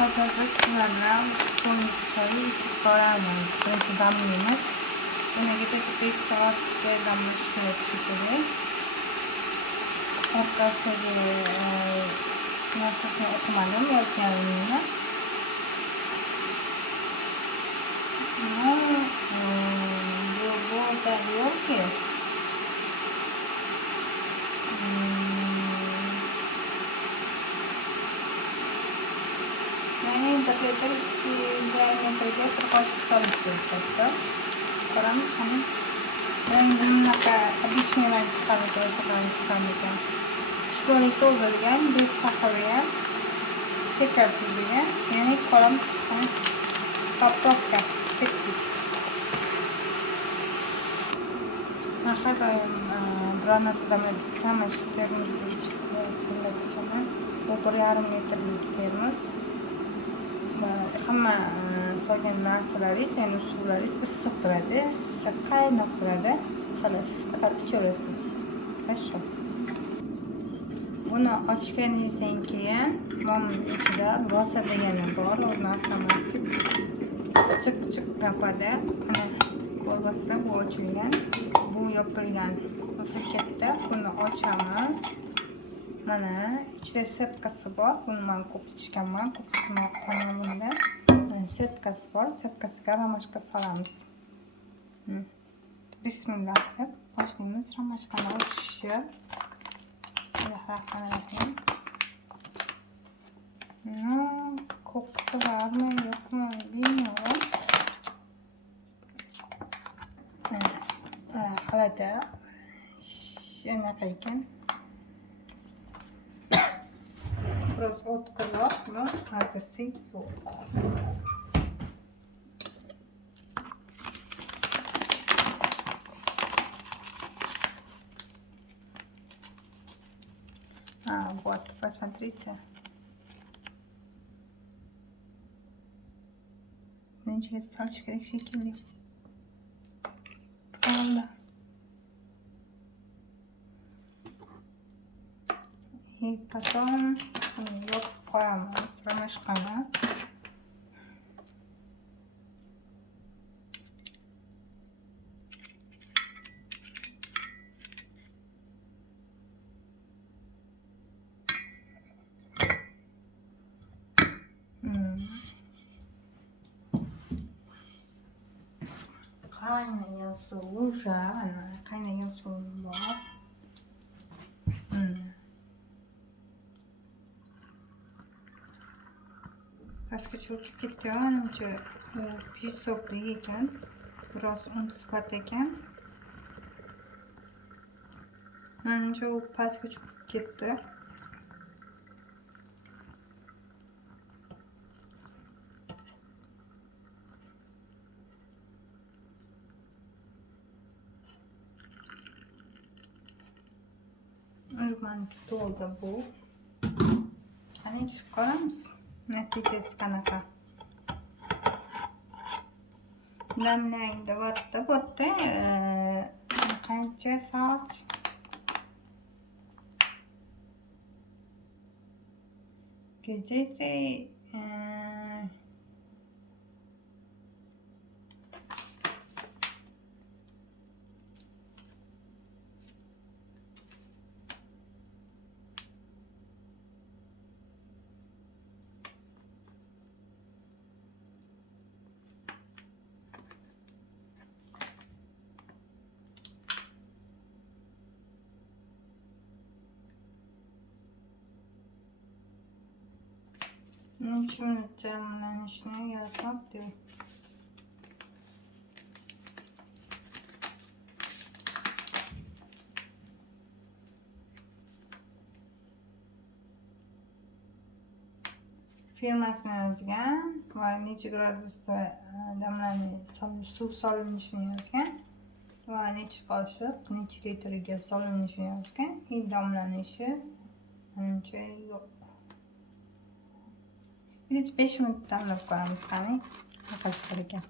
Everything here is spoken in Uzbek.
Hozir biz sizlar bilan so'nggi choyni ichib boramiz. Birinchi damlaymiz. Unaga 5 soatga damlash kerak shekilli. O'rtasidagi narsasini o'qimadim, yozganimni. Bu o'rtada yo'q-ku. Yani bakaylar 2 diametrga 1 qoshiq solib qo'yibdi. Ko'ramiz qani. Men bunaqa обычныйdan chiqarib shkolnik tozalagan, bez saqlagan, shakarsiz degan. Ya'ni ko'ramiz qani. Toptoqqa ketdik. Har doim biror narsa damlatsam, termosga tillab ichaman. Bu 1,5 litrlik termos. Hamma solgan narsalaringiz, ya'ni suvlaringiz issiq turadi, issiq qaynoq turadi. Solasiz, faqat ichaverasiz. Хорошо. Buni ochganingizdan keyin momni ichida bosa degani bor, o'zini avtomatik chiq yoqadi. Mana ko'rasizlar, bu ochilgan, bu yopilgan. O'sha katta, buni ochamiz. Mana ichida setkasi bor. Buni men ko'p ichganman, ko'p ichmoqman bunda. Mana setkasi bor. Setkasiga romashka solamiz. Bismillah deb boshlaymiz romashkani ochishni. Bismillahirrohmanirrohim. Kokusu bormi, yo'qmi bilmiyorum. Halada shunaqa ekan. Biraz o'tkirroq, но mazasi yo'q. Вот, посмотрите. Ничего, салочек шекелли. Правда. И потом ее qo'yamiz romashkani. Qaynagan suv уже, ana qaynagan suvim bor. Pastga cho'kib ketgan, ancha peshsoblik ekan, biroz un sifat ekan. Menimcha u pastga cho'kib ketdi. Manimki to'ldi bu. Qani ichib ko'ramiz. Natijasi qanaqa? Damlang deyapti, bo'pti. Qancha soat? Где-то nechun jamlanishini yozmabdi. Firmasini yozgan va necha gradusda suv solinishini yozgan va necha qoshiq, necha litrga solinishini yozgan. Damlanishi menimcha yo'q. 5 minut damlab ko'ramiz qani. Qanaqa chiqar ekan.